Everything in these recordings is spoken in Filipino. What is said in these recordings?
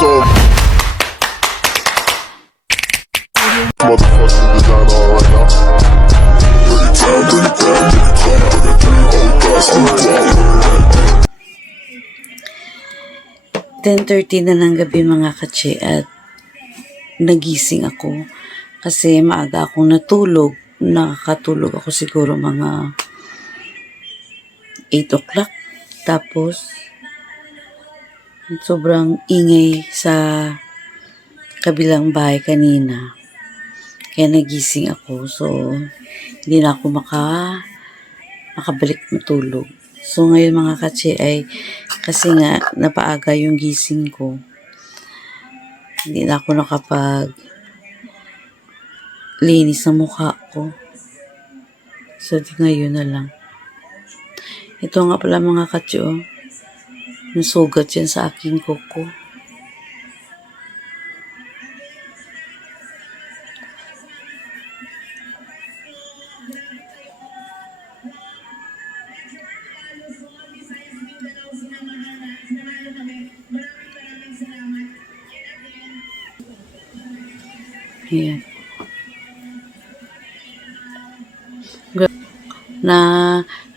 so motherfucking design all right now. Bring it down, bring it down, bring it down. I got 3 old guys on the wall. 10:30 na ng gabi mga katse at nagising ako kasi maaga akong natulog. Nakakatulog ako siguro mga 8 o'clock. Tapos sobrang ingay sa kabilang bahay kanina. Kaya nagising ako. So hindi na ako makabalik matulog. So ngayon mga katse ay kasi nga napaaga yung gising ko. Hindi na ako linis ng mukha ko. So ngayon na lang. Ito nga pala mga katse, oh. Nasugat yan sa aking kuko. Ayan.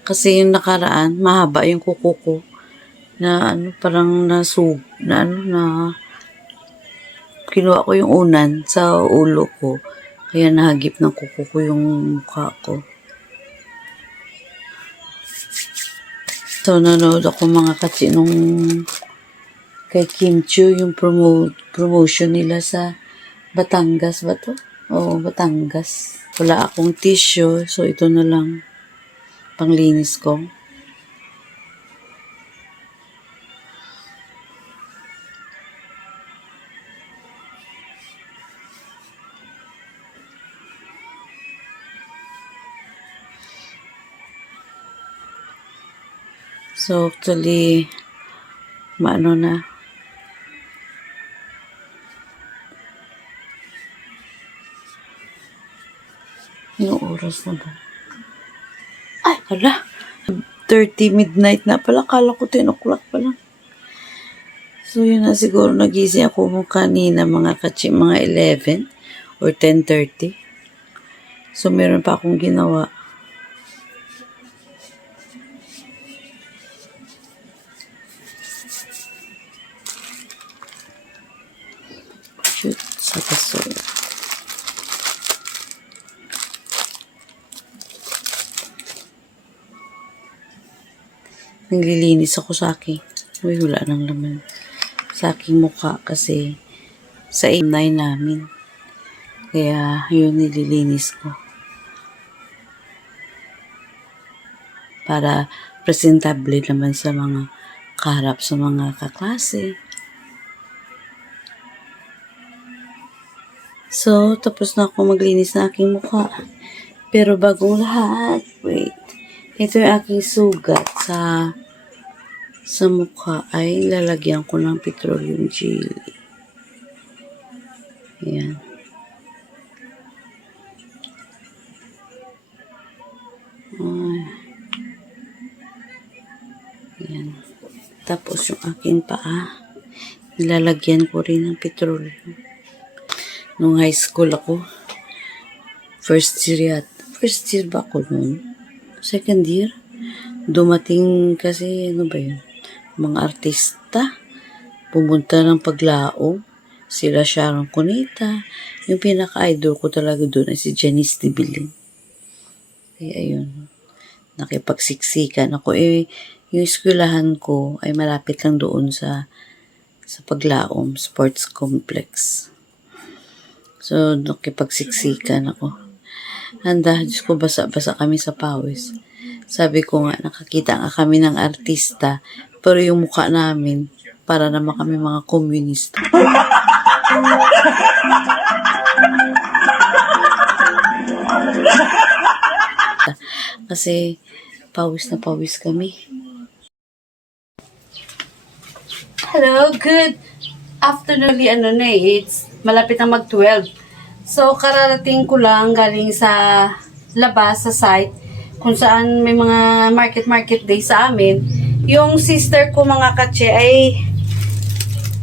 Kasi yung nakaraan, mahaba yung kuko ko. Parang kinuha ko yung unan sa ulo ko. Kaya nahagip ng kuko ko yung mukha ko. So, nanood ako mga katsi nung kay Kim Chiu, yung promotion nila sa Batangas ba to? Oo, Batangas. Wala akong tissue, so ito na lang panglinis ko. So, actually, maano na. Yung oras na ba? Ay, hala. 30 midnight na pala. Kala ko 10 o'clock pala. So, yun na siguro. Nagising ako mo kanina mga katsi, mga 11 or 10:30. So, meron pa akong ginawa. Shoot sa kasol. Naglilinis ako sa akin. Uy, wala nang laman. Sa aking mukha kasi sa inay namin. Kaya yun nililinis ko. Para presentable naman sa mga kaharap sa mga kaklase. So, tapos na ako maglinis ng aking mukha. Pero bagong lahat, wait. Ito yung aking sugat sa mukha ay lalagyan ko ng petroleum jelly. Ayan. Ayan. Tapos yung aking paa, nilalagyan ko rin ng petroleum. Nung high school ako, first year ba ako nun? Second year? Dumating kasi, ano ba yun? Mga artista, pumunta ng Paglaom, sila Sharon Cuneta, yung pinaka-idol ko talaga doon ay si Janice Dibilin. Kaya ayun, nakipagsiksikan ako. Yung eskwelahan ko ay malapit lang doon sa Paglaom Sports Complex. So, nakipagsiksikan ako. Handa, Diyos ko, basa-basa kami sa pawis. Sabi ko nga, nakakita nga kami ng artista, pero yung mukha namin, para naman kami mga komunista. Kasi, pawis na pawis kami. Hello, good afternoon. It's malapit na mag-12. So, kararating ko lang galing sa labas, sa site, kung saan may mga market day sa amin. Yung sister ko mga katse ay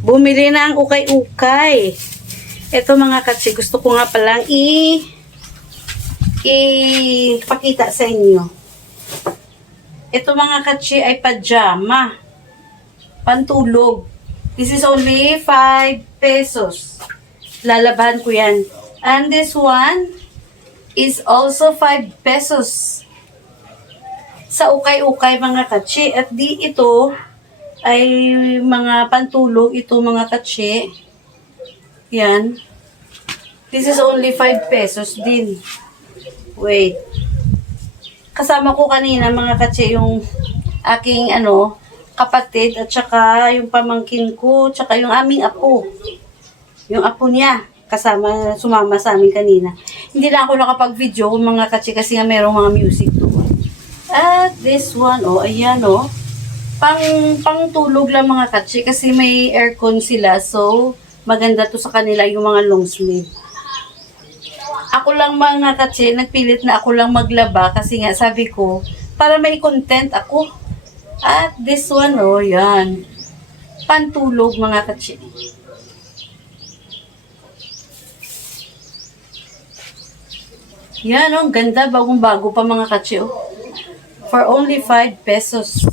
Bumili na ang ukay-ukay. Ito mga katsi, gusto ko nga palang ipakita sa inyo. Ito mga katsi ay pajama. Pantulog. This is only 5 pesos. Lalabahan ko yan. And this one is also 5 pesos. Sa ukay-ukay mga katsi. At ito ay mga pantulog. Ito mga katsi. Yan. This is only 5 pesos din. Wait. Kasama ko kanina mga katsi yung aking kapatid at saka yung pamangkin ko, tsaka yung aming apo. Yung apo niya, sumama sa amin kanina. Hindi na ako nakapag-video kung mga katsi kasi nga merong mga music doon. At this one, ayan pang tulog lang mga katsi kasi may aircon sila. So, maganda to sa kanila yung mga long sleeve. Ako lang mga katsi, nagpilit na ako lang maglaba kasi nga sabi ko, para may content ako. At this one, yan. Pantulog mga katsi. Yan, ang ganda. Bagong-bago pa mga katsi, For only 5 pesos.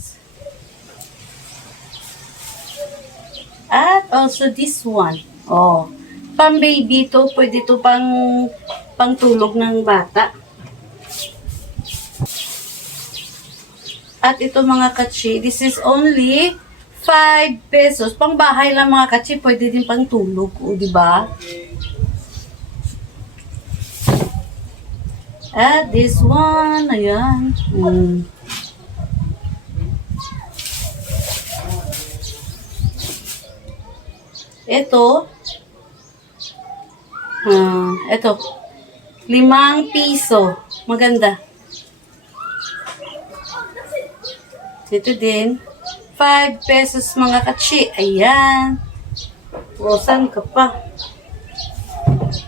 At also this one. Pang baby to. Pwede to pang tulog ng bata. At ito mga katsi, this is only 5 pesos. Pang bahay lang mga katsi, pwede din pang tulog. Diba? At this one, ayan. Ito, 5 piso. Maganda. Ito din, 5 pesos mga katsi. Ayan. Saan ka pa?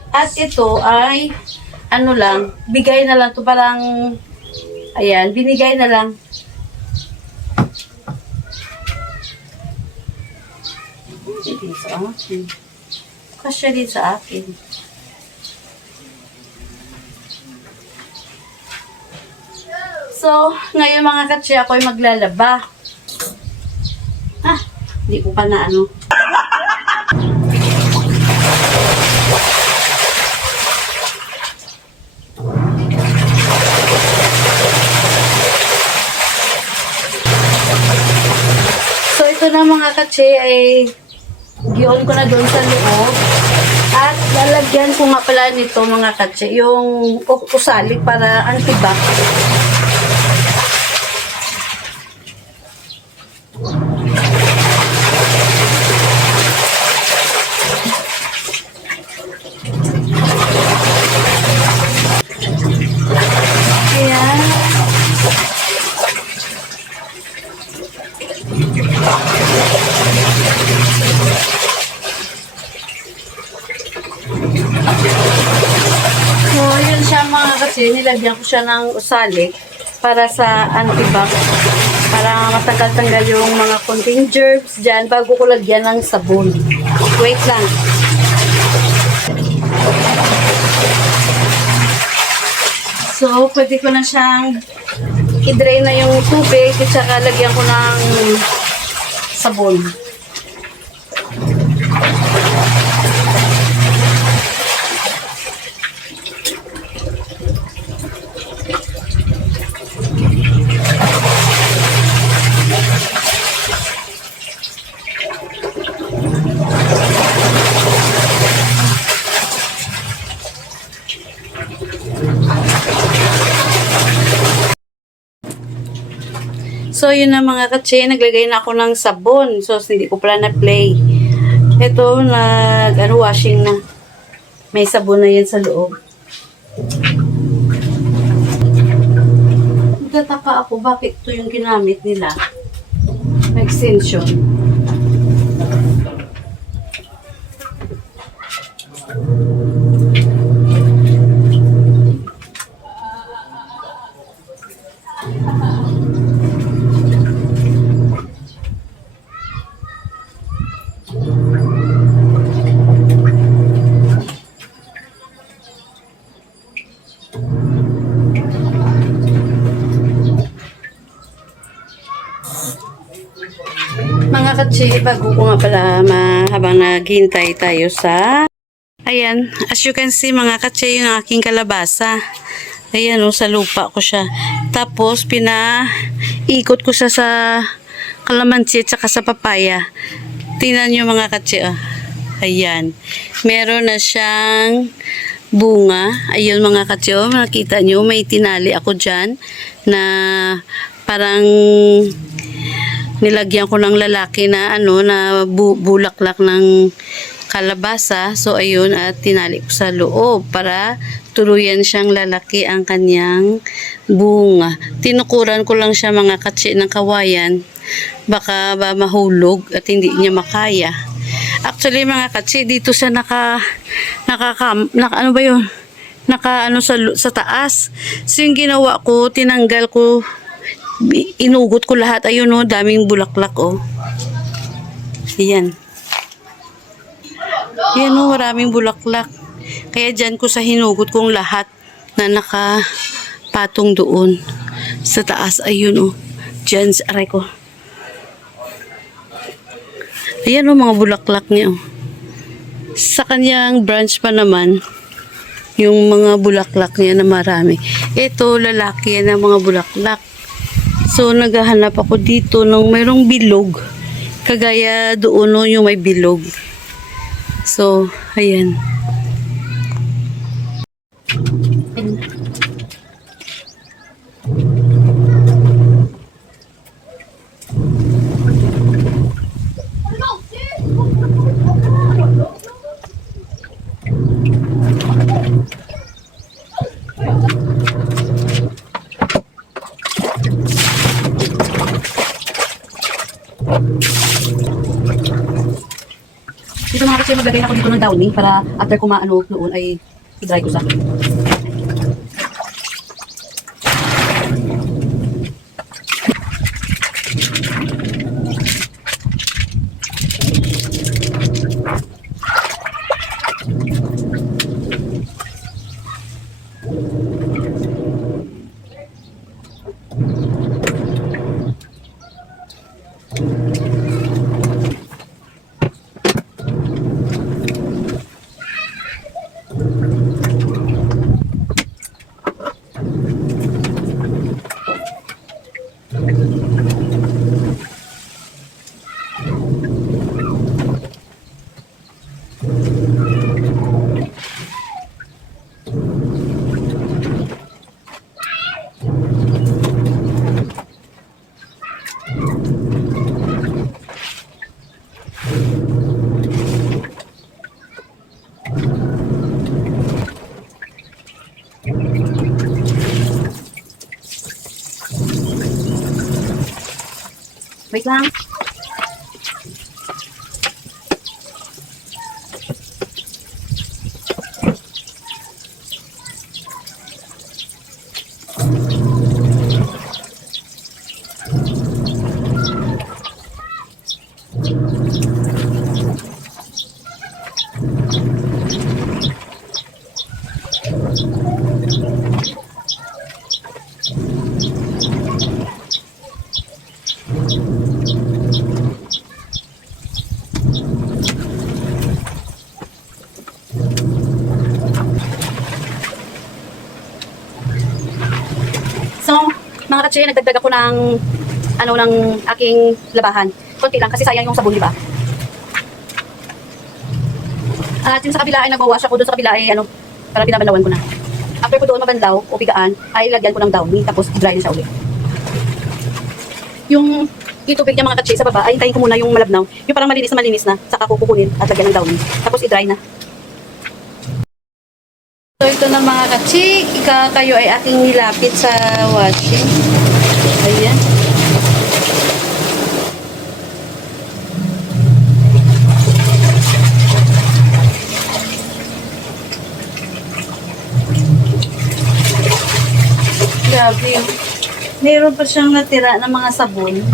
At ito ay, bigay na lang to parang, ayan, binigay na lang. Hindi sa akin. Kasya din sa akin. So, ngayon mga katsi, ako ay maglalaba. Hindi ko pa na So, ito na mga katsi ay gion ko na doon sa loob. At lalagyan ko nga pala nito mga katsi, yung usalik para antibac. Ayan. So, yun siya mga kasi, nilagyan ko siya ng usalik para sa antibac. Para matanggal-tanggal yung mga konting germs dyan bago ko lagyan ng sabon. Wait lang. So, pwede ko na siyang i-drain na yung tubig at saka lagyan ko ng sabon. So, yun na mga katsi, naglagay na ako ng sabon. So, hindi ko pala na-play. Ito, washing na. May sabon na yan sa loob. Nagtataka ako, bakit ito yung ginamit nila? Extension. Mga katsi, bago ko nga pala habang naghintay tayo sa... Ayan, as you can see mga katsi, yung aking kalabasa. Ayan sa lupa ko siya. Tapos, pinaikot ko siya sa kalamansi at saka sa papaya. Tingnan nyo mga katsi, Ayan. Meron na siyang bunga. Ayun mga katsi, nakita nyo, may tinali ako dyan na parang nilagyan ko ng lalaki na na bulaklak ng kalabasa. So ayun, at tinali ko sa loob para tuluyan siyang lalaki ang kanyang bunga. Tinukuran ko lang siya mga katsi ng kawayan. Baka ba mahulog at hindi niya makaya. Actually mga katsi, dito siya ano ba yun? Sa taas. So yung ginawa ko, tinanggal ko, inugot ko lahat. Ayun daming bulaklak Ayan. Ayan maraming bulaklak. Kaya dyan ko sa hinugot kong lahat na nakapatong doon sa taas. Ayun dyan sa aray ko. Ayan mga bulaklak niya Sa kanyang branch pa naman, yung mga bulaklak niya na marami. Ito, lalaki yan ng mga bulaklak. So, naghahanap ako dito ng mayroong bilog. Kagaya doon yung may bilog. So, ayan. Dito mga kasi maglagay ako dito ng downy para after kumaano noon ay i-dry ko sa akin. Wait lang. So, mga katsi, nagdagdag ako ng ng aking labahan. Konti lang kasi sayang yung sabon, di ba? At yung sa kabila ay nagwawash ako, doon sa kabila ay parang binabanlawan ko na. After ko doon mabanlaw o pigaan, ay lagyan ko ng downy, tapos i-dry na siya ulit. Yung tubig niya mga katsi sa baba, ay hintayin ko muna yung malabnaw. Yung parang malinis na, saka ko kukunin at lagyan ng downy. Tapos i-dry na. So ito na mga katsi, kayo ay aking nilapit sa washing. Ayan. Grabe. Meron pa siyang natira ng mga sabon.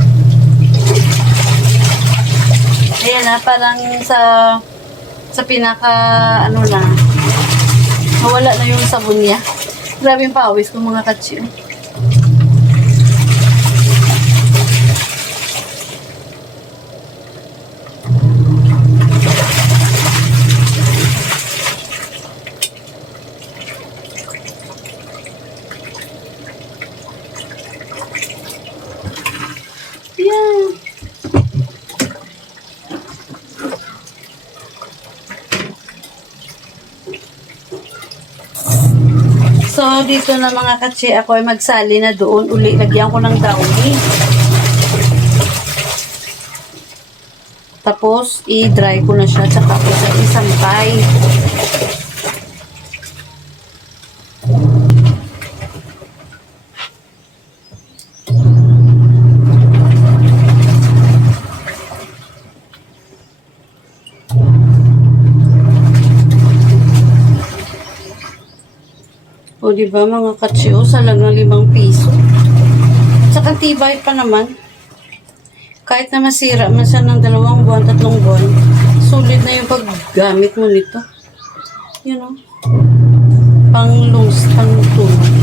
Ayan na, parang sa pinaka nawala na yung sabon niya. Grabe yung pawis ko mga katsi. dito na mga katsi, ako ay magsali na doon. Uli, lagyan ko ng downy. Tapos, i-dry ko na siya. Tsaka ko siya isampay. O, diba mga katsyo, salagang 5 piso. Tsaka tibay pa naman. Kahit na masira man siya ng 2 buwan, 3 buwan, sulit na yung paggamit mo nito. You know? Pang-lungs, pang-tulog.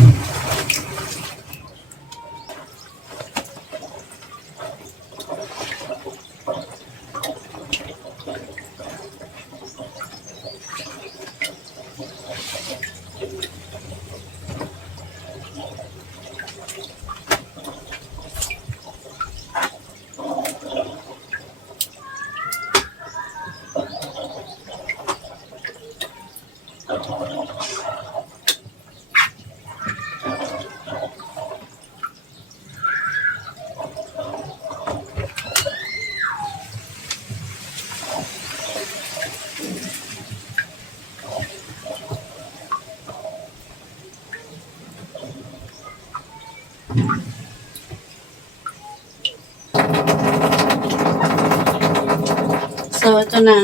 So, ito na.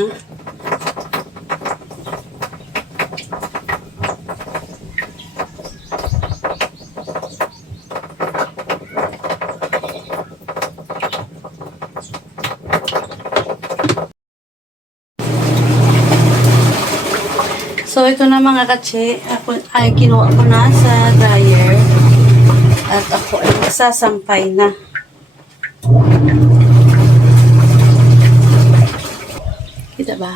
So, ito na mga katse. Ako ay kinuha ko na sa dryer. At ako ay magsasampay na. Kita ba?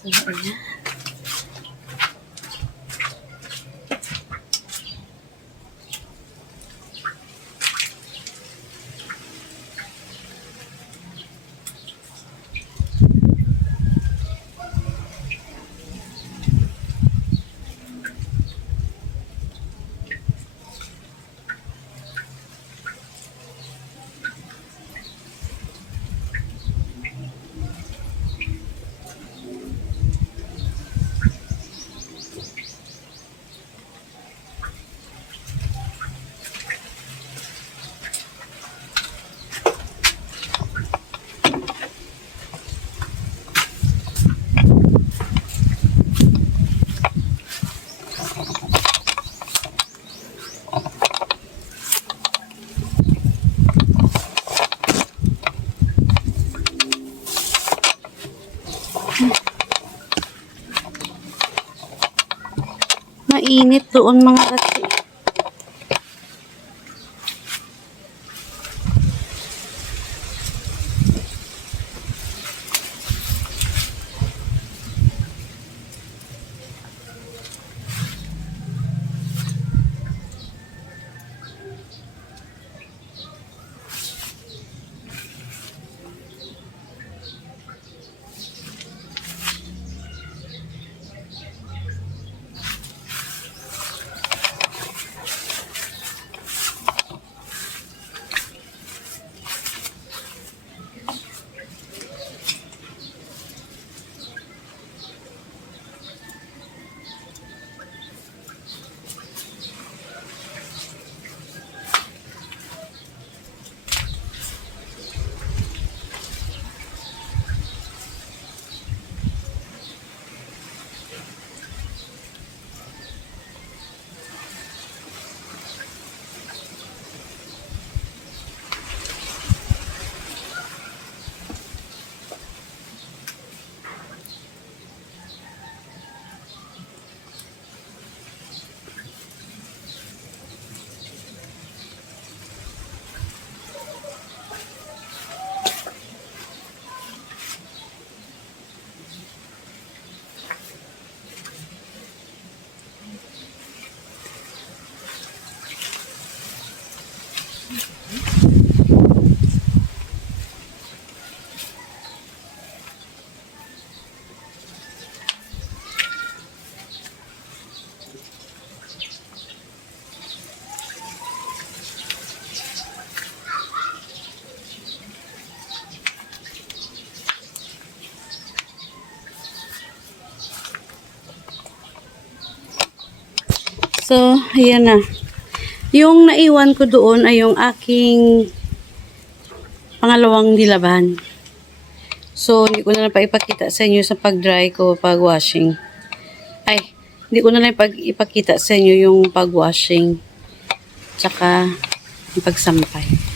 So, ayan. Mainit doon mga katsi. So, ayan na. Yung naiwan ko doon ay yung aking pangalawang nilaban. So, hindi ko na lang pa ipakita sa inyo sa pag-dry ko, pag-washing. Ay, hindi ko na lang ipakita sa inyo yung pag-washing. Tsaka, yung pagsampay.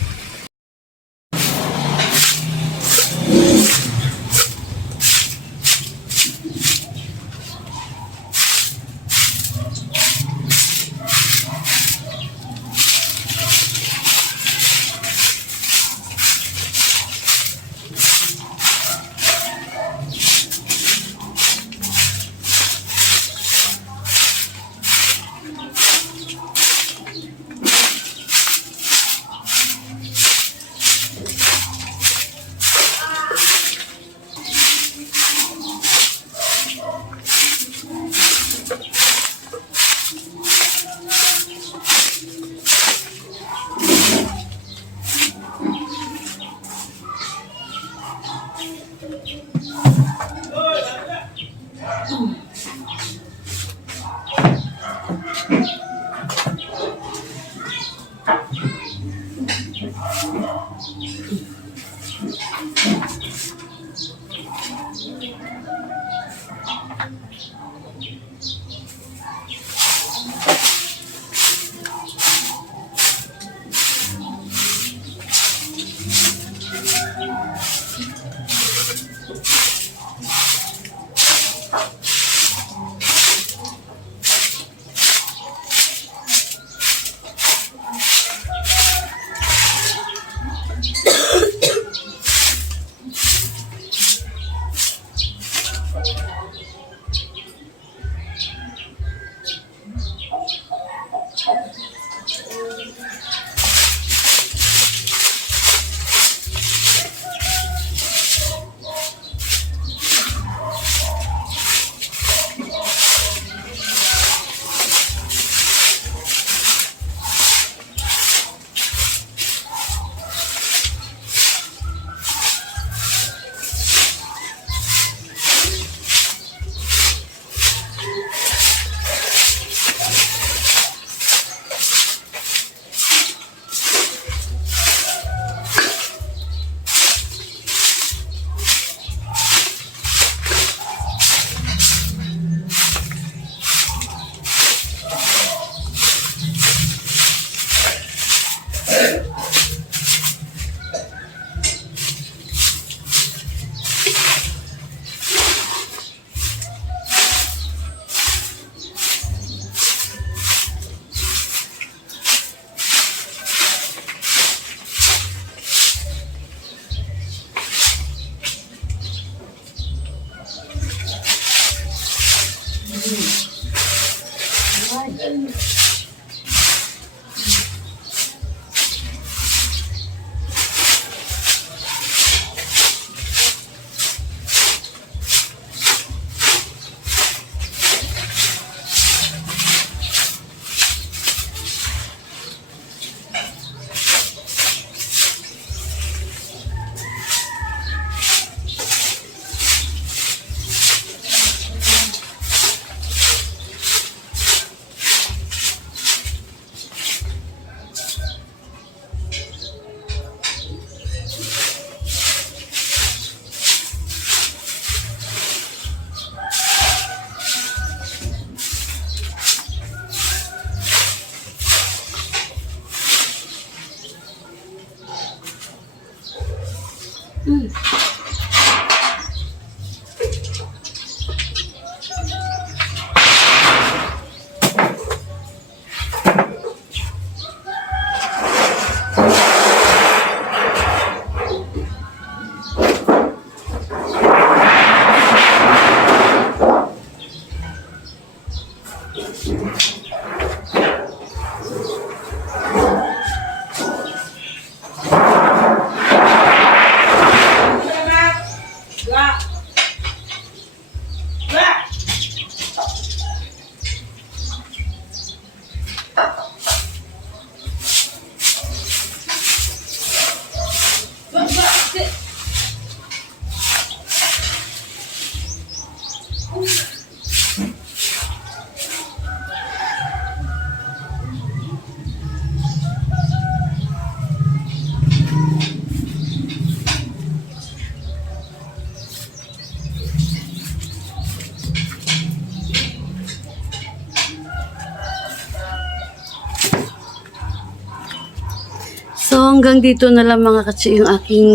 hanggang dito na lang mga katsi yung aking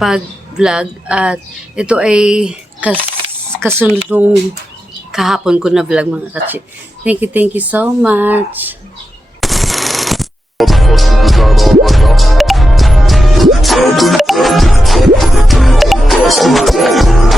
pag-vlog. At ito ay kasunod nung kahapon ko na vlog mga katsi. Thank you so much. Every time, every time, every time, I got 3 whole glass of water.